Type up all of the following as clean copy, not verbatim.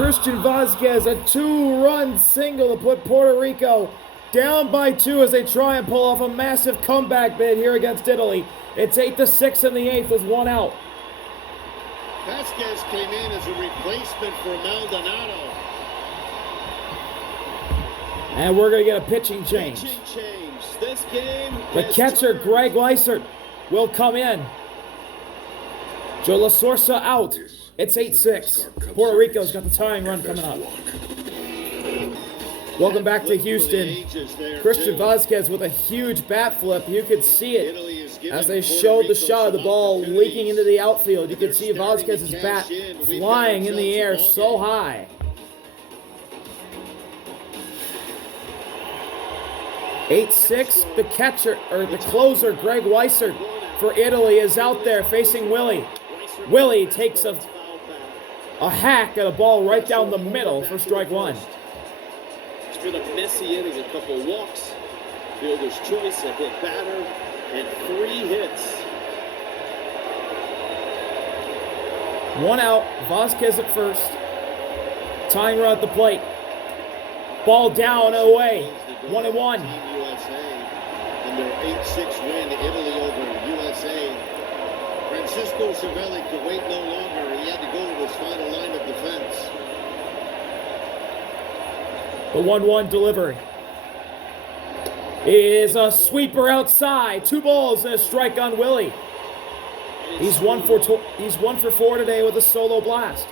Christian Vasquez, a 2-run single to put Puerto Rico down by 2 as they try and pull off a massive comeback bid here against Italy. It's 8-6 in the 8th with 1 out. Vasquez came in as a replacement for Maldonado. And we're going to get a pitching change. This game the catcher, Greg Weissert, will come in. Joe La Sorsa out. It's 8-6. Puerto Rico's got the tying run coming up. Welcome back to Houston. Christian Vasquez with a huge bat flip. You could see it as they showed the shot of the ball leaking into the outfield. You could see Vasquez's bat flying in the air so high. The catcher, or the closer, Greg Weissert for Italy, is out there facing Willie. Willie takes a hack at a ball right down the middle for strike 1. It's been a messy inning, a couple walks, fielder's choice, a hit batter, and 3 hits. 1 out, Vasquez at first. Tying run at the plate. Ball down and away. 1-1. And their 8-6 win, Italy over USA. Francisco Cervelli could wait no longer. He had to go to his final line of defense. The 1-1 delivery is a sweeper outside. 2 balls and a strike on Willie. He's 1 for 4 today with a solo blast.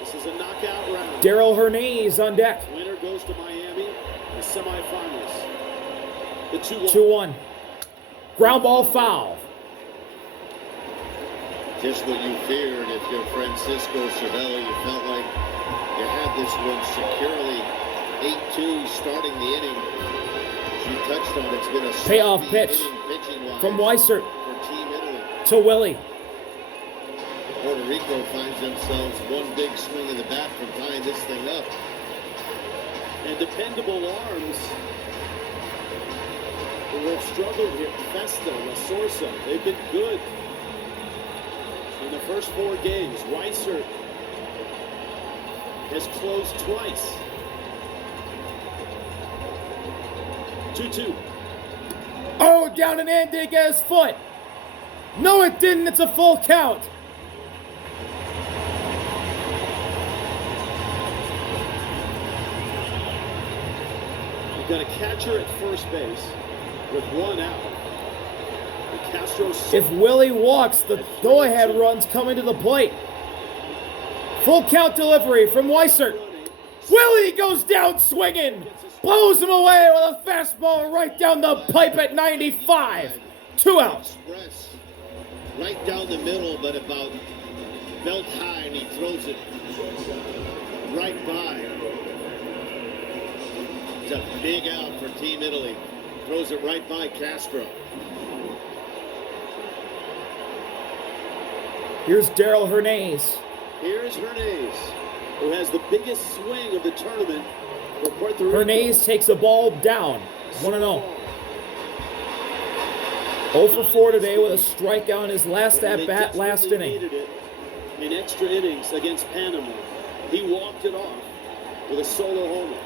This is a knockout round. Darrell Hernandez on deck. Winner goes to Miami. The semifinals. The 2-1. Ground ball foul. Just what you feared if you're Francisco Cervelli. You felt like you had this one securely. 8-2 starting the inning. As you touched on, it's been a payoff pitch from Weissert to Willie. Puerto Rico finds themselves one big swing in the bat from tying this thing up. And dependable arms who have struggled here. Festa, La Sorsa, they've been good in the first 4 games. Weissert has closed twice. 2-2. Oh, down and in, did he get his foot? No, it didn't. It's a full count. Got a catcher at first base with 1 out. If Willie walks, the go-ahead runs coming to the plate. Full count delivery from Weissert. Willie goes down swinging. Blows him away with a fastball right down the pipe at 95. 2 outs. Right down the middle, but about belt high, and he throws it right by. It's a big out for Team Italy. Throws it right by Castro. Here's Darrell Hernandez. Here's Hernandez, who has the biggest swing of the tournament for Puerto Rico. Hernandez takes the ball down. 1-0. 0 for 4 today with a strikeout in his last at-bat last inning. In extra innings against Panama, he walked it off with a solo homer.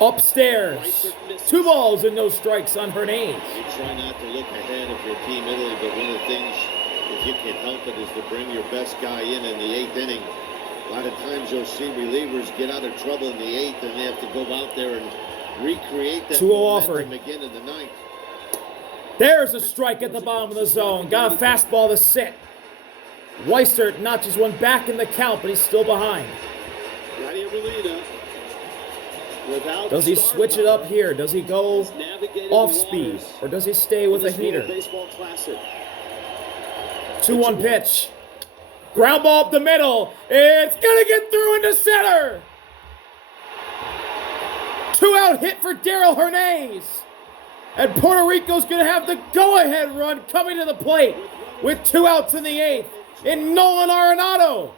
Upstairs. 2 balls and no strikes on Hernandez. You try not to look ahead if you're Team Italy, but one of the things, if you can help it, is to bring your best guy in the 8th inning. A lot of times you'll see relievers get out of trouble in the 8th, and they have to go out there and recreate that 2-0 momentum offering again in the 9th. There's a strike at the bottom of the zone. Got a fastball to sit. Weissert notches one back in the count, but he's still behind. Does he switch it up here? Does he go off speed? Or does he stay with a heater? 2-1 pitch. Ground ball up the middle. It's going to get through into center. 2-out hit for Darrell Hernandez. And Puerto Rico's going to have the go-ahead run coming to the plate with 2 outs in the 8th in Nolan Arenado.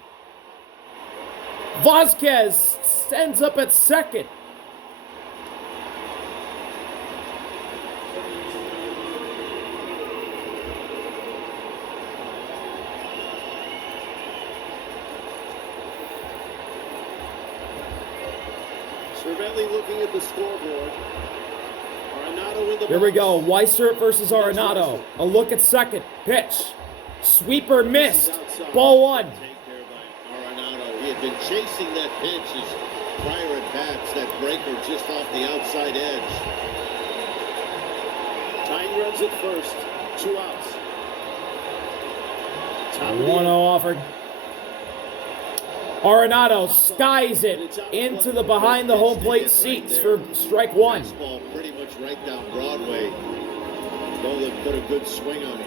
Vasquez ends up at second. Cervelli looking at the scoreboard. Arenado in the Here we box. go. Weissert versus Arenado. A look at second. Pitch. Sweeper missed. Ball one. Take there by Arenado. He had been chasing that pitch his prior at bats. That breaker just off the outside edge. Tying runs at first. 2 outs. Top of the 1-0 eighth. offered. Arenado skies it into the behind the home plate seats for strike one. Baseball pretty much right down Broadway. Nolan put a good swing on it.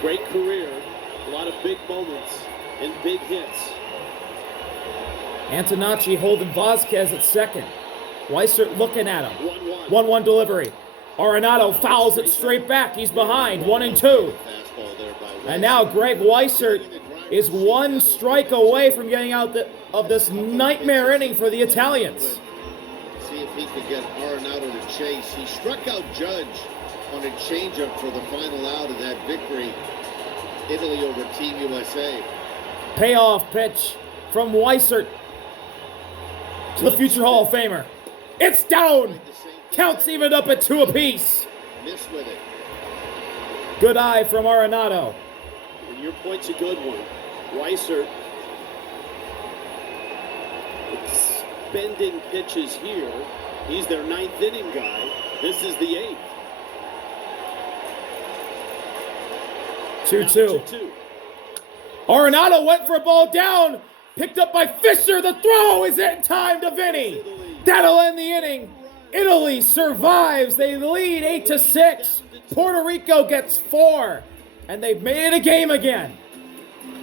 Great career. A lot of big moments and big hits. Antonacci holding Vasquez at second. Weissert looking at him. 1-1. 1-1 delivery. Arenado fouls it straight back. He's behind. 1-2. Fastball there by And now Greg Weissert is one strike away from getting out of this nightmare inning for the Italians. See if he could get Arenado to chase. He struck out Judge on a changeup for the final out of that victory. Italy over Team USA. Payoff pitch from Weissert to the future Hall of Famer. It's down. Counts even up at 2 apiece. Miss with it. Good eye from Arenado. And your point's a good one. Weissert bending pitches here. He's their 9th inning guy. This is the 8th. 2-2. 2-2. Arenado went for a ball down. Picked up by Fisher. The throw is in time to Vinny. That'll end the inning. Italy survives. They lead 8-6. Puerto Rico gets 4. And they've made it a game again.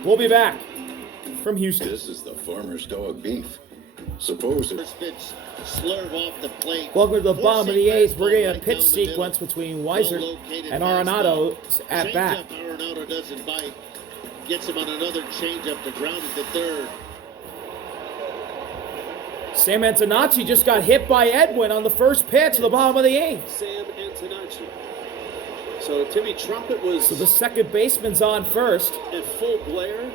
We'll be back from Houston. This is the farmer's dog beef. Suppose it. First pitch, slurve off the plate. Welcome to the bottom of the 8th. We're getting a Right pitch down the sequence middle. between Weissert Well-located and Arenado at Changeup, bat. Arenado doesn't bite. Gets him on another changeup to ground it to third. Sam Antonacci just got hit by Edwin on the first pitch of the bottom of the 8th. Sam Antonacci. So Timmy Trumpet was So the second baseman's on first at full blare.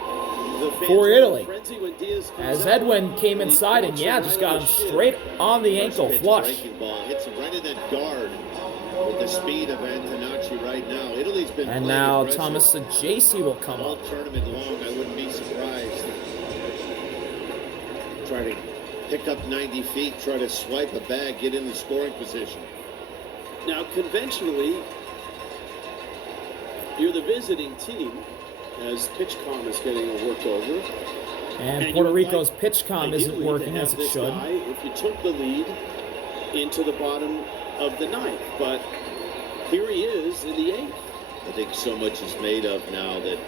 The fans for were in Italy. a frenzy when Diaz comes as out. Edwin came inside and just got him straight on the ankle First pitch, flush. breaking ball hits him right in that guard with the speed of Antonacci right now. Italy's been And playing now aggressive Thomas Sajasi will come all up. tournament long. I wouldn't be surprised. Try to pick up 90 feet, try to swipe a bag, get in the scoring position. Now, conventionally, you're the visiting team as PitchCom is getting worked over. And you Puerto would Rico's like, PitchCom isn't ideally, to working have as it this should. guy, if you took the lead into the bottom of the 9th, but here he is in the 8th. I think so much is made of now that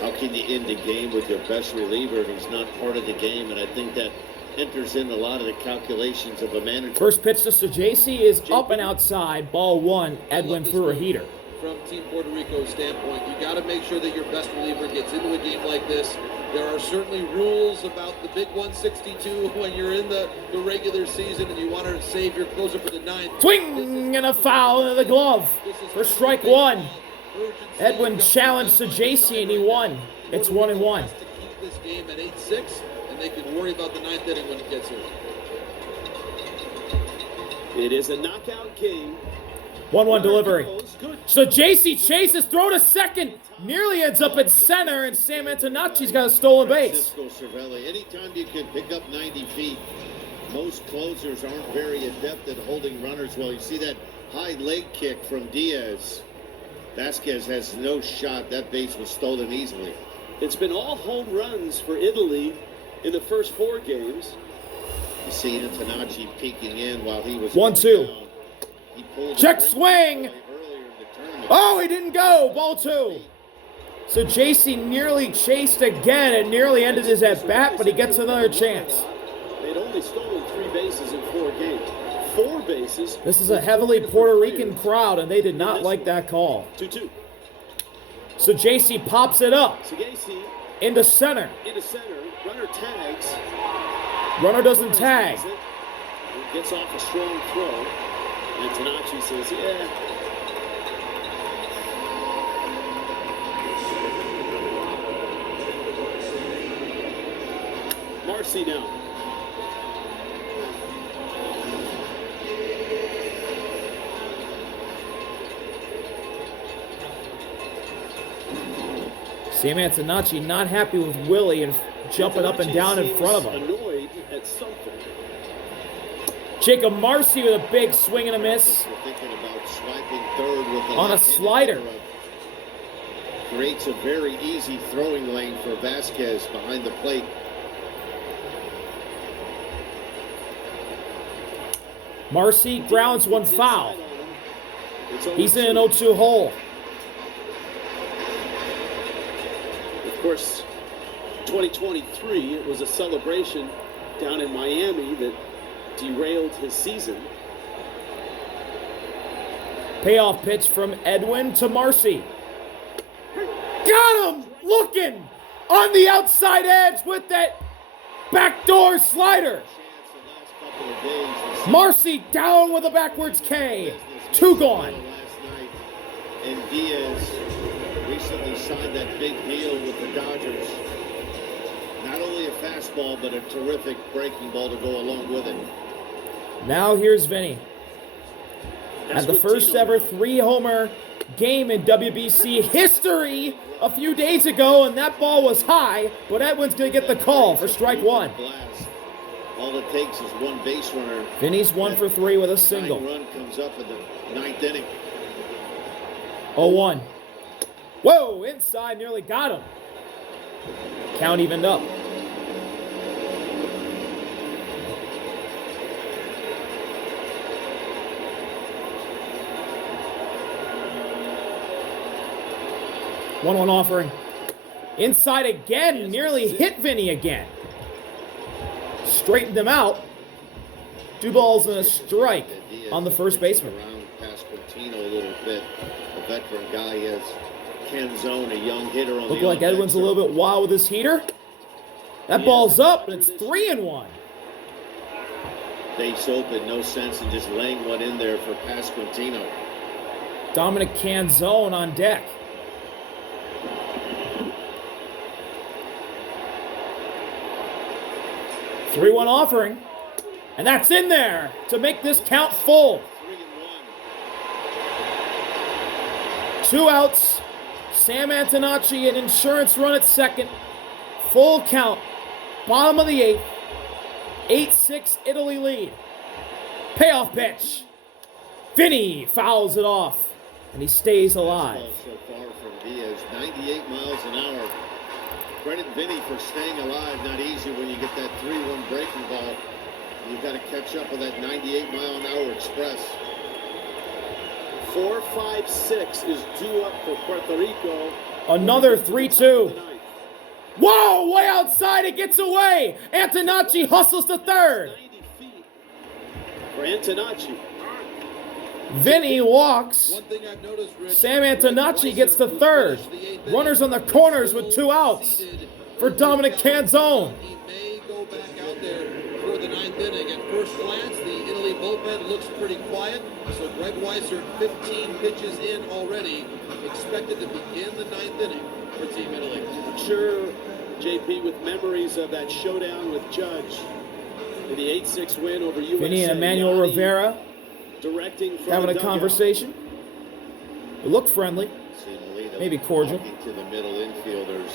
how can you end the game with your best reliever if he's not part of the game, and I think that enters in a lot of the calculations of a manager. First pitch to Sajasi is up and outside. Ball one. Edwin threw a heater. From Team Puerto Rico's standpoint, you got to make sure that your best reliever gets into a game like this. There are certainly rules about the big 162 when you're in the regular season and you want to save your closer for the 9th. Swing and a foul into the glove for strike one. Edwin challenged Sajasi and he won. It's 1-1. To keep this game at 8-6, and they can worry about the 9th inning when it gets here. It is a knockout game. 1-1 delivery. Good. So JC chases, throw to second, nearly ends up at center, and Sam Antonacci's got a stolen base. Francisco Cervelli, anytime you can pick up 90 feet, most closers aren't very adept at holding runners well. You see that high leg kick from Diaz. Vasquez has no shot. That base was stolen easily. It's been all home runs for Italy in the first 4 games. You see Antonacci peeking in while he was 1-2. down. He pulled a Check break swing. earlier in the tournament. Oh, he didn't go. Ball 2. So JC nearly chased again and nearly ended his at-bat, but he gets another chance. They'd only stolen 3 bases in 4 games. 4 bases. This is a heavily Puerto Rican crowd, and they did not like that call. 2-2. So JC pops it up Sagasi into center. into center. Runner tags. Runner doesn't tag. He gets off a strong throw. And Antonacci says, yeah. Marcy now. Sam Antonacci not happy with Willie and jumping up and down in front of him. Annoyed at something. Jacob Marcy with a big swing and a miss We're thinking about swiping third with the on a left-handed slider. hitter. Creates a very easy throwing lane for Vasquez behind the plate. Marcy grounds one foul. It's over He's in an 2. 0-2 hole. Of course, 2023, it was a celebration down in Miami that derailed his season. Payoff pitch from Edwin to Marcy. Got him! Looking on the outside edge with that backdoor slider. Marcy down with a backwards K. 2 gone. Last night, and Diaz recently signed that big deal with the Dodgers. Not only a fastball, but a terrific breaking ball to go along with it. Now here's Vinny. At the first ever 3-homer game in WBC history a few days ago, and that ball was high, but Edwin's going to get the call for strike 1. All it takes is one base runner. Vinny's 1 for 3 with a single. Run comes up in the 9th inning. 0-1. Whoa, inside, nearly got him. Count evened up. One offering. Inside again, nearly hit Vinny again. Straightened him out. 2 balls and a strike on the first baseman. Around Pasquantino a little bit. A veteran guy. He has Canzone, a young hitter on Looked the like Edwin's a little bit wild with his heater. That ball's up, and it's 3-1. Base open, no sense in just laying one in there for Pasquantino. Dominic Canzone on deck. Three-one offering, and that's in there to make this count full. 3-1. 2 outs. Sam Antonacci, an insurance run at second. Full count. Bottom of the 8th. 8-6 Italy lead. Payoff pitch. Vinny fouls it off, and he stays alive. So far from Diaz, 98 miles an hour. Credit Vinny for staying alive. Not easy when you get that 3-1 breaking ball. You've got to catch up with that 98-mile-an-hour express. 4-5-6 is due up for Puerto Rico. Another 3-2. Whoa, way outside, it gets away. Antonacci hustles to third. 90 feet for Antonacci. Vinny walks. One thing I've noticed, Rich, Sam Antonacci gets to third. Runners on the corners with 2 outs for Dominic Canzone. He may go back out there for the 9th inning. At first glance, the Italy bullpen looks pretty quiet. So Greg Weiser, 15 pitches in already, expected to begin the 9th inning for Team Italy. I'm sure, JP, with memories of that showdown with Judge in the 8-6 win over USA. Vinny and Emmanuel Yanni Rivera directing from having the a dugout. conversation. They look friendly. Maybe cordial. Walking to the middle infielders.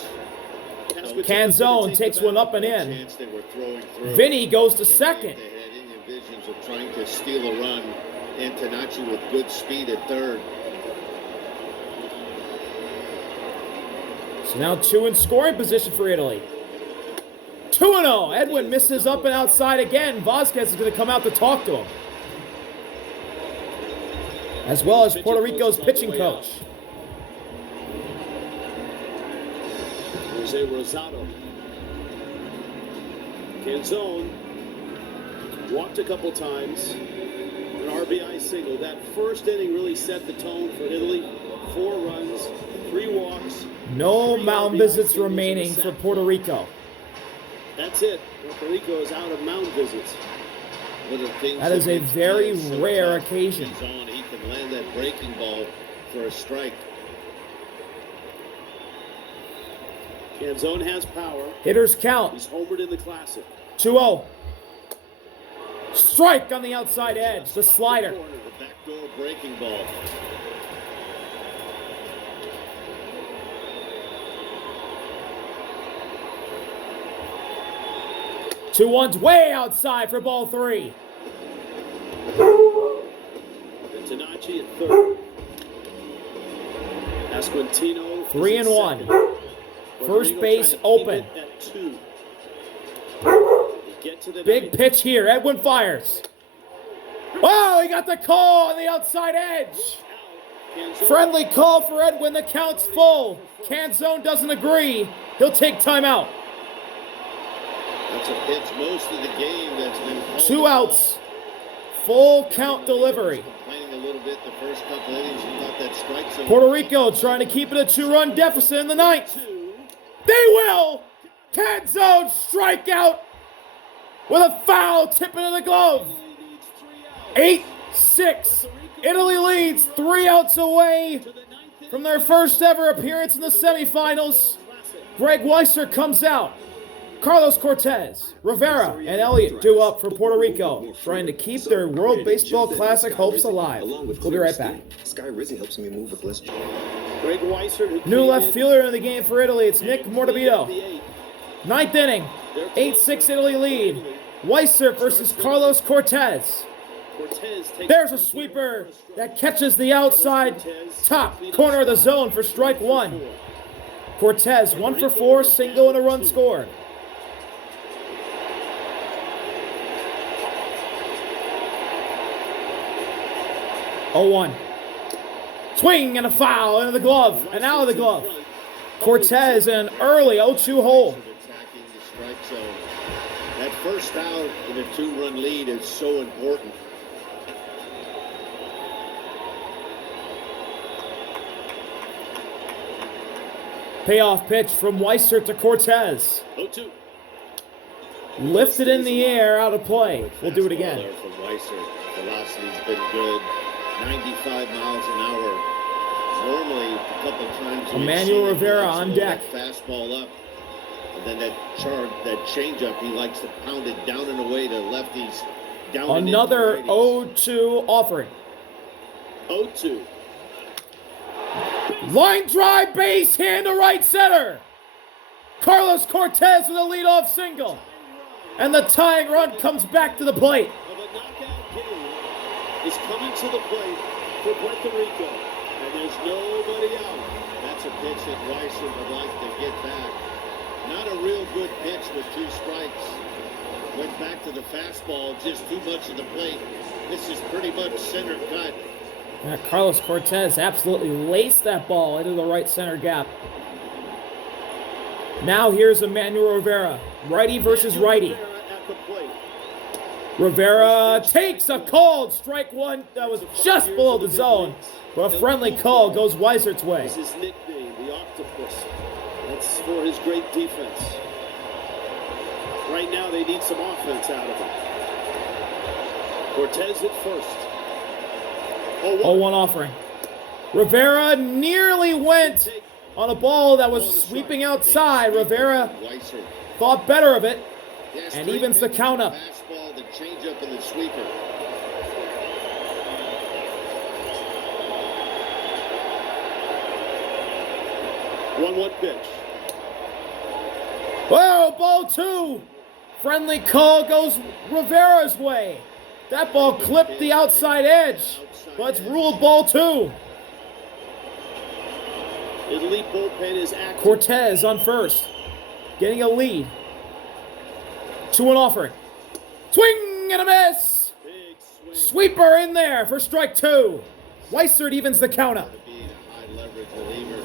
Canzone takes one up and in. Chance they were throwing through. Vinny goes to In second. They had any visions of trying to steal a run. Antonacci with good speed at third. So now 2 in scoring position for Italy. 2-0. Edwin misses up and outside again. Vasquez is going to come out to talk to him, as well as Puerto Rico's pitching coach. Jose Rosado. Canzone walked a couple times. An RBI single. That first inning really set the tone for Italy. 4 runs, 3 walks. No 3 mound RBI visits singles in the remaining for set. Puerto Rico. That's it. Puerto Rico is out of mound visits. That is a very rare occasion. He's on. He can land that breaking ball for a strike. Canzone has power. Hitters count. He's homered in the Classic. 2-0. Strike on the outside edge. The slider. The backdoor breaking ball. Two ones way outside for ball 3. Antonacci at third. Esquintino. 3-1. Puerto First Rico base trying to open. keep it at 2. Get to the Big ninth. pitch here. Edwin fires. Oh, he got the call on the outside edge. Canzone. Friendly call for Edwin. The count's full. Canzone doesn't agree. He'll take timeout. That's a pitch most of the game that's been called. 2 outs. Full count delivery. Complaining a little bit the first couple innings. He thought that strike zone. Puerto Rico trying to keep it a 2-run deficit in the ninth. 2. They will. Canzone strikeout with a foul tip into the glove. 8-6. Italy leads 3 outs away from their first ever appearance in the semifinals. Greg Weiser comes out. Carlos Cortez, Rivera, and Elliott due up for Puerto Rico, trying to keep their World Baseball Classic hopes alive. We'll be right back. Sky Rizzi helps me move with less. Greg Weiser, who New came left in fielder in the game for Italy. It's Nick and Mortabito. the eighth. Ninth inning. 8-6 Italy lead. Weiser versus Carlos Cortez. Cortez takes There's a sweeper that catches the outside top corner of the zone for strike 1. Cortez 1 for 4, single and a run scored. Oh, 1. Swing and a foul into the glove and out of the glove. Cortez in an early 0-2 hole. Attacking the strike zone. That first out in a 2-run lead is so important. Payoff pitch from Weiser to Cortez. 0-2. Lifted in the air, out of play. We'll do it again. Fastball there from Weiser. Velocity's been good. 95 miles an hour. Normally, a couple times. we've Emmanuel seen him Rivera likes to on load deck. that fastball up. And then that changeup, he likes to pound it down and away to lefties. Down and into Another righties. 0-2 offering. 0-2. Line drive, base hit to right center. Carlos Cortez with a leadoff single. And the tying run comes back to the plate. Of a knockout game is coming to the plate for Puerto Rico. And there's nobody out. That's a pitch that Weiser would like to get back. Not a real good pitch with 2 strikes. Went back to the fastball, just too much of the plate. This is pretty much center cut. Yeah, Carlos Cortez absolutely laced that ball into the right center gap. Now here's Emmanuel Rivera. Righty versus righty. Rivera at the plate. Rivera takes a called strike 1 that was just below the zone. But a friendly call goes Weisert's way. This is his nickname, the Octopus. That's for his great defense. Right now, they need some offense out of him. Cortez at first. 0-1 offering. Rivera nearly went on a ball that was sweeping outside. Rivera Weiser. thought better of it Yes, and three evens the pitches, count up. Fastball, the changeup, and the sweeper. One pitch. Whoa, ball 2. Friendly call goes Rivera's way. That ball clipped the outside edge, but it's ruled ball 2. Italy bullpen is active. Cortez on first, getting a lead. 2-1 offering. Swing and a miss. Big swing. Sweeper in there for strike 2. Weissert evens the count up. Being a high leverage reliever.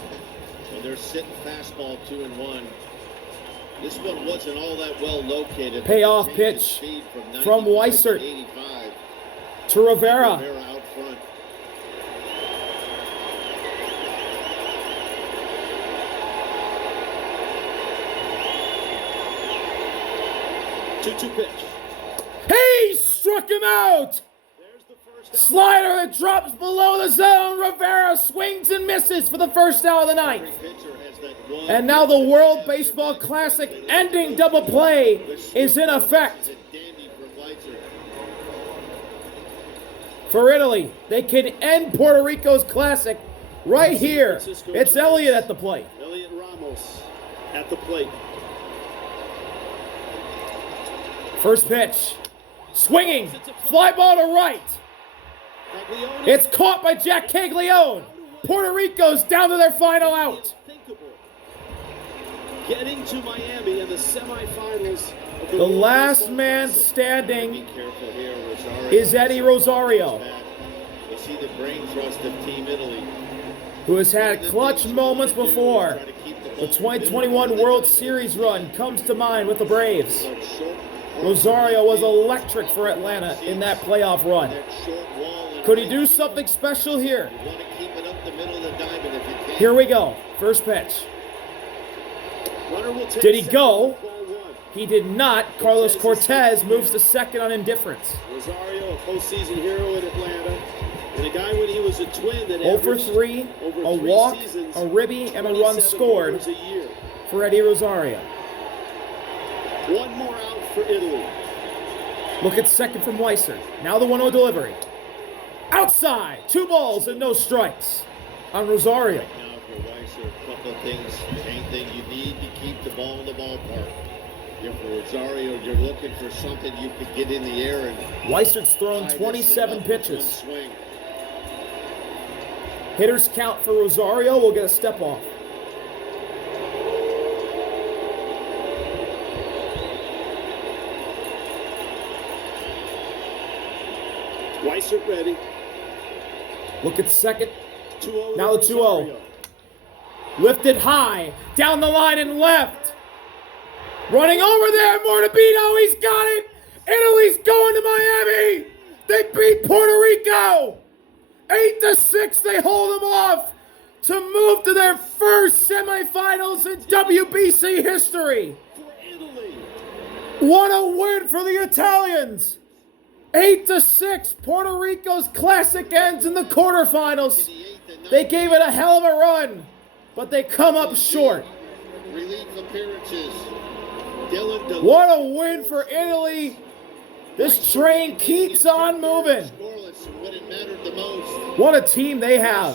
When they're sitting fastball 2-1. This one wasn't all that well located. Payoff Changed its pitch speed from 95 to Weissert 85. to Rivera. Rivera out front. Two pitch. He struck him out. There's the first out. Slider that drops below the zone. Rivera swings and misses for the first out of the ninth. Every pitcher has that And now the World Baseball Classic ending double play is in effect. For Italy, they can end Puerto Rico's Classic right here. It's Elliott at the plate. Elliott Ramos at the plate. First pitch. Swinging. Fly ball to right. It's caught by Jack Caglione. Puerto Rico's down to their final out. Getting to Miami in the semifinals. Of The last man standing is Eddie Rosario, You see the brain trust of Team Italy. who has had clutch moments before. The 2021 World Series run comes to mind with the Braves. Rosario was electric for Atlanta in that playoff run. Could he do something special here? Here we go. First pitch. Did he go? He did not. Carlos Cortez moves to second on indifference. Rosario, a postseason hero in Atlanta, and a guy when he was a twin that 0 for 3, a walk, a ribby, and a run scored for Eddie Rosario. One more out for Italy. Look at second from Weiser. Now the 1-0 delivery. Outside. 2 balls and no strikes on Rosario. Now for Weiser, a couple of things. Main thing you need to keep the ball in the ballpark. For Rosario, you're looking for something you could get in the air and. Weiser's thrown 27 pitches. Hitters count for Rosario will get a step off. Weiser ready. Look at second. 2-0. Now the 2-0. Lifted high. Down the line and left. Running over there, Mortabito, he's got it! Italy's going to Miami! They beat Puerto Rico! 8-6, they hold them off to move to their first semifinals in WBC history. For Italy. What a win for the Italians! 8-6, Puerto Rico's Classic ends in the quarterfinals. They gave it a hell of a run, but they come up short. Relief appearances. What a win for Italy. This train keeps on moving. What a team they have.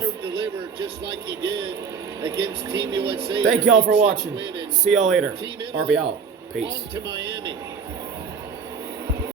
Thank y'all for watching. See y'all later. RV out. Peace. On to Miami.